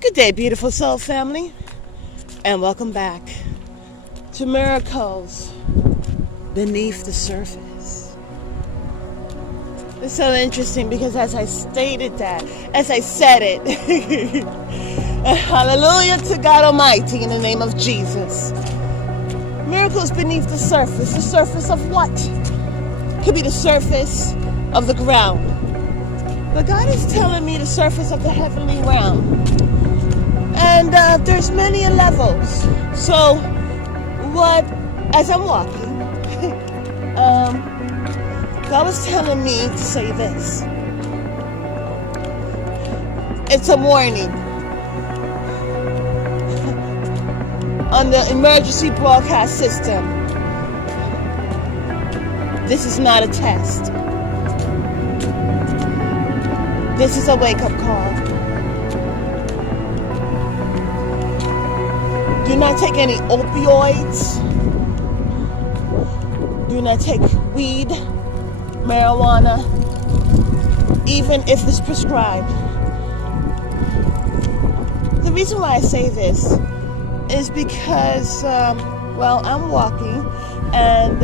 Good day, beautiful soul family, and welcome back to Miracles Beneath the Surface. It's so interesting because as I said it, hallelujah to God Almighty in the name of Jesus. Miracles beneath the surface of what? Could be the surface of the ground. But God is telling me the surface of the heavenly realm. And there's many levels. So as I'm walking, God was telling me to say this. It's a warning. On the emergency broadcast system, this is not a test. This is a wake-up call. Do not take any opioids. Do not take weed, marijuana, even if it's prescribed. The reason why I say this is because, I'm walking and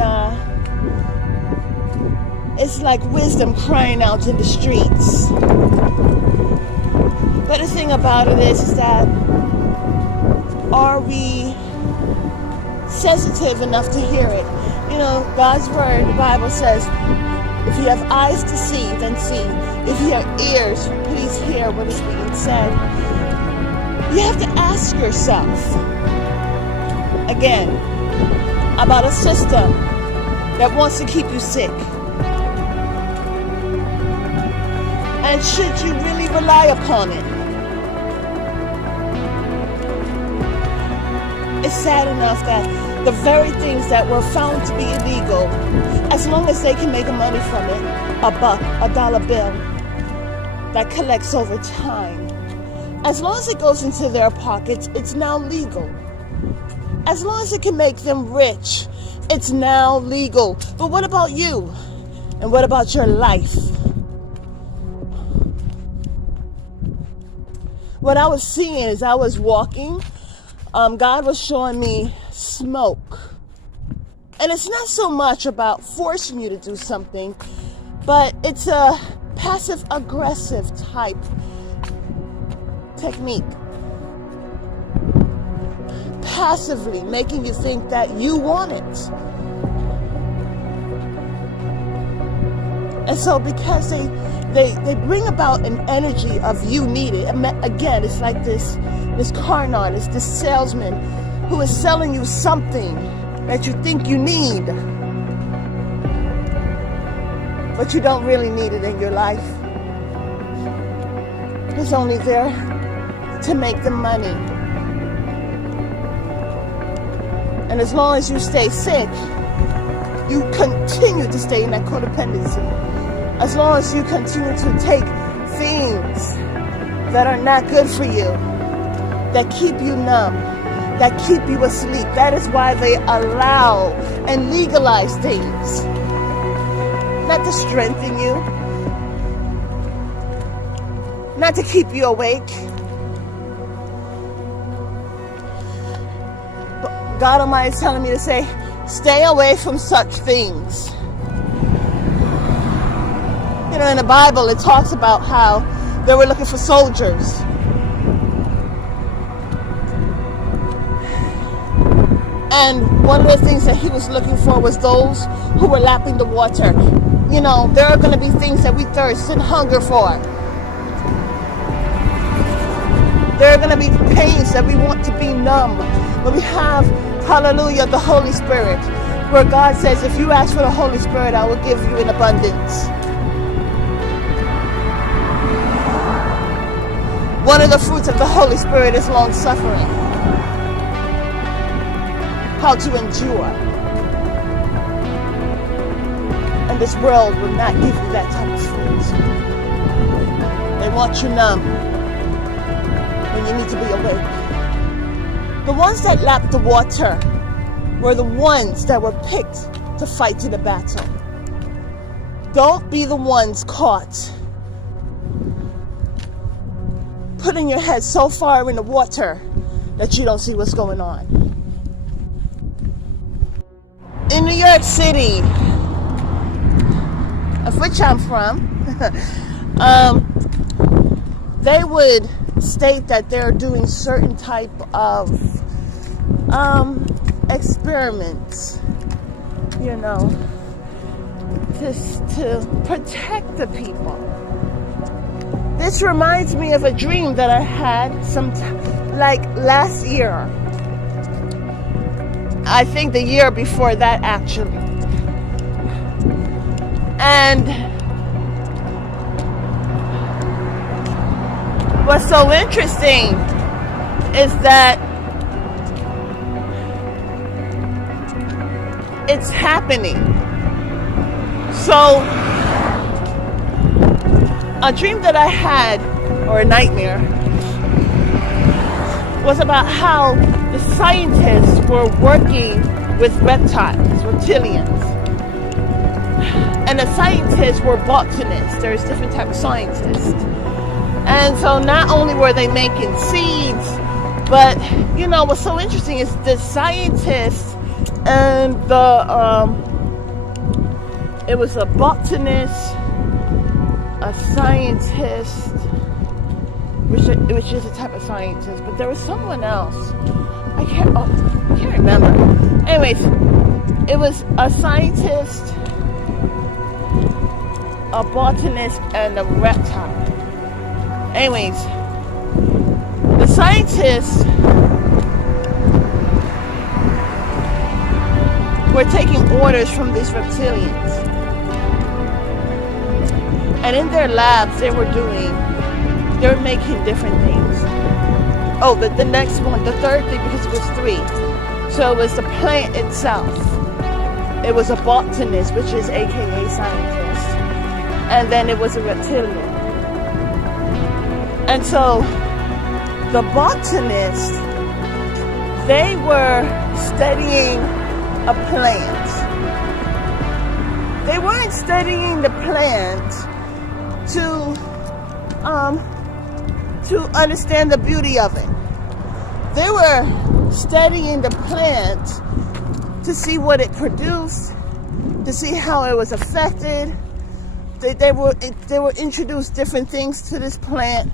it's like wisdom crying out in the streets. But the thing about it is that are we sensitive enough to hear it? You know, God's word, the Bible says, if you have eyes to see, then see. If you have ears, please hear what is being said. You have to ask yourself, again, about a system that wants to keep you sick. And should you really rely upon it? It's sad enough that the very things that were found to be illegal, as long as they can make money from it, a buck, a dollar bill that collects over time, as long as it goes into their pockets, it's now legal. As long as it can make them rich, it's now legal. But what about you? And what about your life? What I was seeing as I was walking, God was showing me smoke. And it's not so much about forcing you to do something, but it's a passive-aggressive type technique. Passively making you think that you want it. And so because they bring about an energy of you need it. Again, it's like this con artist, this salesman who is selling you something that you think you need, but you don't really need it in your life. It's only there to make the money. And as long as you stay sick, you continue to stay in that codependency. As long as you continue to take things that are not good for you, that keep you numb, that keep you asleep. That is why they allow and legalize things. Not to strengthen you, not to keep you awake. But God Almighty is telling me to say, stay away from such things. You know, in the Bible, it talks about how they were looking for soldiers. And one of the things that he was looking for was those who were lapping the water. You know, there are going to be things that we thirst and hunger for. There are going to be pains that we want to be numb. But we have, hallelujah, the Holy Spirit, where God says, if you ask for the Holy Spirit, I will give you in abundance. One of the fruits of the Holy Spirit is long-suffering. How to endure. And this world will not give you that type of fruit. They want you numb when you need to be awake. The ones that lapped the water were the ones that were picked to fight to the battle. Don't be the ones caught putting your head so far in the water that you don't see what's going on. In New York City, of which I'm from, they would state that they're doing certain type of experiments, you know, to protect the people. This reminds me of a dream that I had like last year. I think the year before that, actually. And what's so interesting is that it's happening. So, a dream that I had, or a nightmare, was about how the scientists were working with reptilians. And the scientists were botanists. There's different types of scientists. And so not only were they making seeds, but, you know, what's so interesting is the scientists and it was a botanist, a scientist, which is a type of scientist, but there was someone else. I can't remember. Anyways, it was a scientist, a botanist, and a reptile. Anyways, the scientists were taking orders from these reptilians. And in their labs, they were making different things. Oh, the next one, the third thing, because it was 3. So it was the plant itself. It was a botanist, which is AKA scientist. And then it was a reptilian. And so the botanists, they were studying a plant. They weren't studying the plant to understand the beauty of it. They were studying the plant to see what it produced, to see how it was affected. They will introduce different things to this plant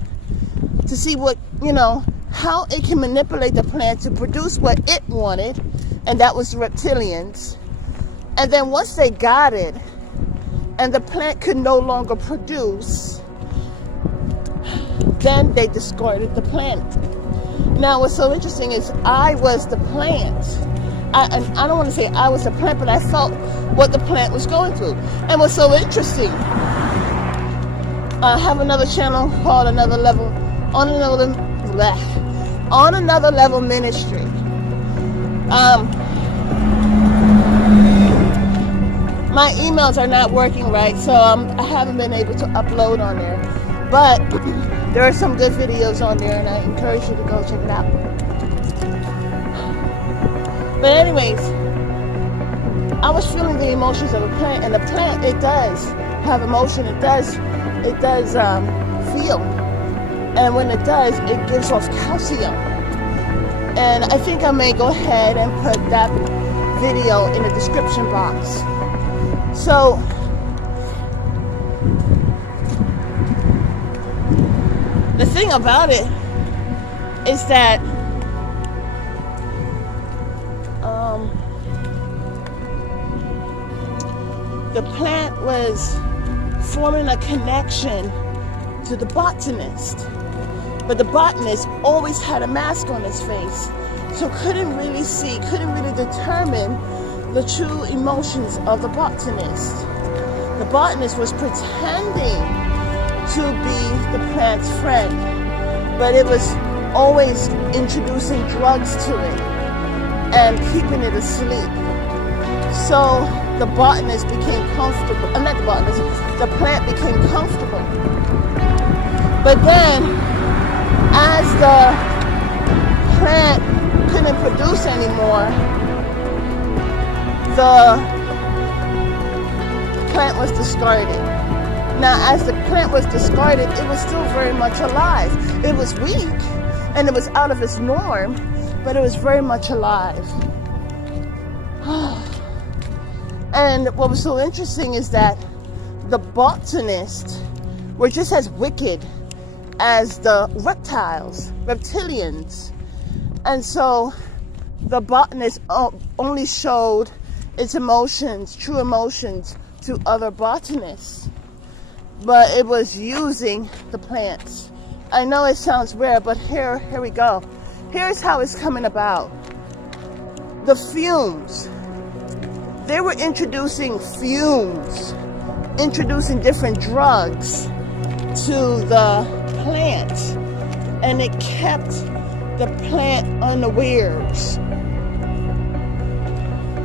to see what, you know, how it can manipulate the plant to produce what it wanted, and that was the reptilians. And then once they got it, and the plant could no longer produce, then they discarded the plant. Now, what's so interesting is I was the plant. I don't want to say I was the plant, but I felt what the plant was going through. And what's so interesting, I have another channel called On Another Level Ministry. My emails are not working right, so I haven't been able to upload on there. But there are some good videos on there, and I encourage you to go check it out. But anyways, I was feeling the emotions of a plant, and the plant, it does have emotion. It does feel, and when it does, it gives off calcium. And I think I may go ahead and put that video in the description box. So, the thing about it is that the plant was forming a connection to the botanist. But the botanist always had a mask on his face, so couldn't really determine the true emotions of the botanist. The botanist was pretending to be the plant's friend, but it was always introducing drugs to it and keeping it asleep. So the botanist became comfortable. Not the botanist, the plant became comfortable. But then, as the plant couldn't produce anymore, the plant was discarded. Now, as the plant was discarded, it was still very much alive. It was weak, and it was out of its norm, but it was very much alive. And what was so interesting is that the botanists were just as wicked as the reptilians. And so the botanist only showed its emotions, true emotions, to other botanists. But it was using the plants. I know it sounds weird, but here we go. Here's how it's coming about. The fumes. They were introducing fumes, introducing different drugs to the plant, and it kept the plant unawares.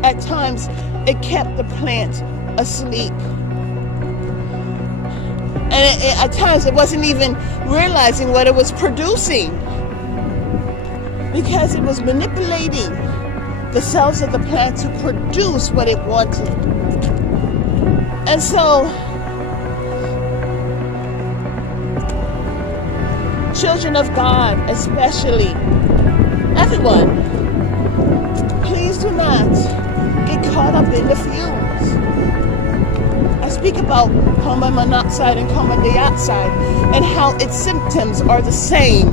At times, it kept the plant asleep. And at times, it wasn't even realizing what it was producing, because it was manipulating the cells of the plant to produce what it wanted. And so, children of God, especially, everyone, please do not get caught up in the fumes. I speak about carbon monoxide and carbon dioxide and how its symptoms are the same.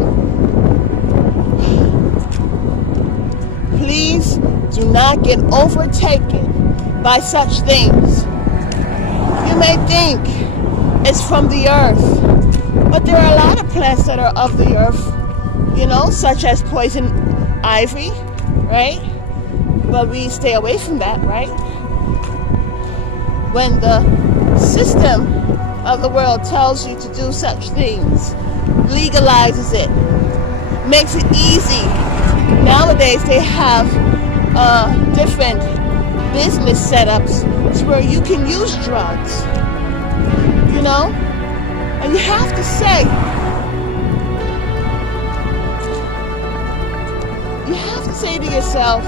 Please do not get overtaken by such things. You may think it's from the earth, but there are a lot of plants that are of the earth, such as poison ivy, right? But we stay away from that, right? When the system of the world tells you to do such things, legalizes it, makes it easy. Nowadays they have different business setups where you can use drugs, and you have to say to yourself,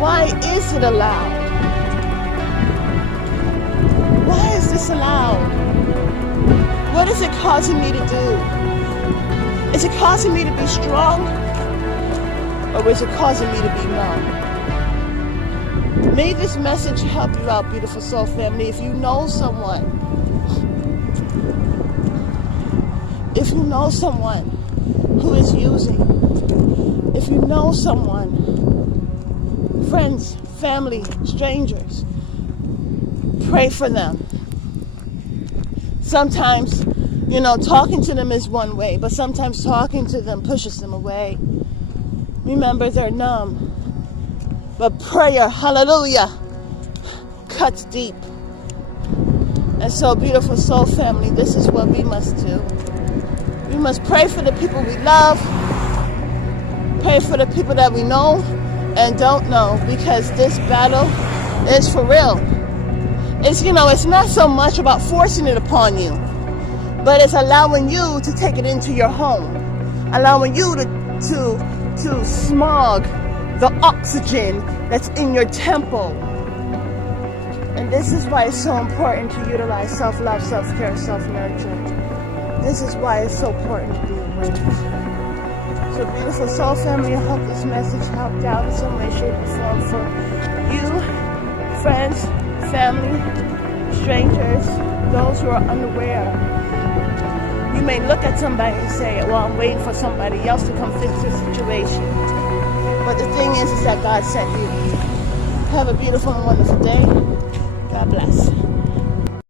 why is it allowed? Why is this allowed? What is it causing me to do? Is it causing me to be strong? Or is it causing me to be numb? May this message help you out, beautiful soul family. If you know someone who is using, if you know someone, friends, family, strangers, pray for them. Sometimes, talking to them is one way, but sometimes talking to them pushes them away. Remember, they're numb. But prayer, hallelujah, cuts deep. And so, beautiful soul family, this is what we must do. We must pray for the people we love. Pray for the people that we know and don't know, because this battle is for real. It's not so much about forcing it upon you, but it's allowing you to take it into your home, allowing you to smog the oxygen that's in your temple. And this is why it's so important to utilize self-love, self-care, self-nurture. This is why it's so important to be awake. So, beautiful soul family, I hope this message helped out in some way, shape, or form for you, friends, family, strangers, those who are unaware. You may look at somebody and say, well, I'm waiting for somebody else to come fix the situation. But the thing is that God sent you. Have a beautiful and wonderful day. God bless.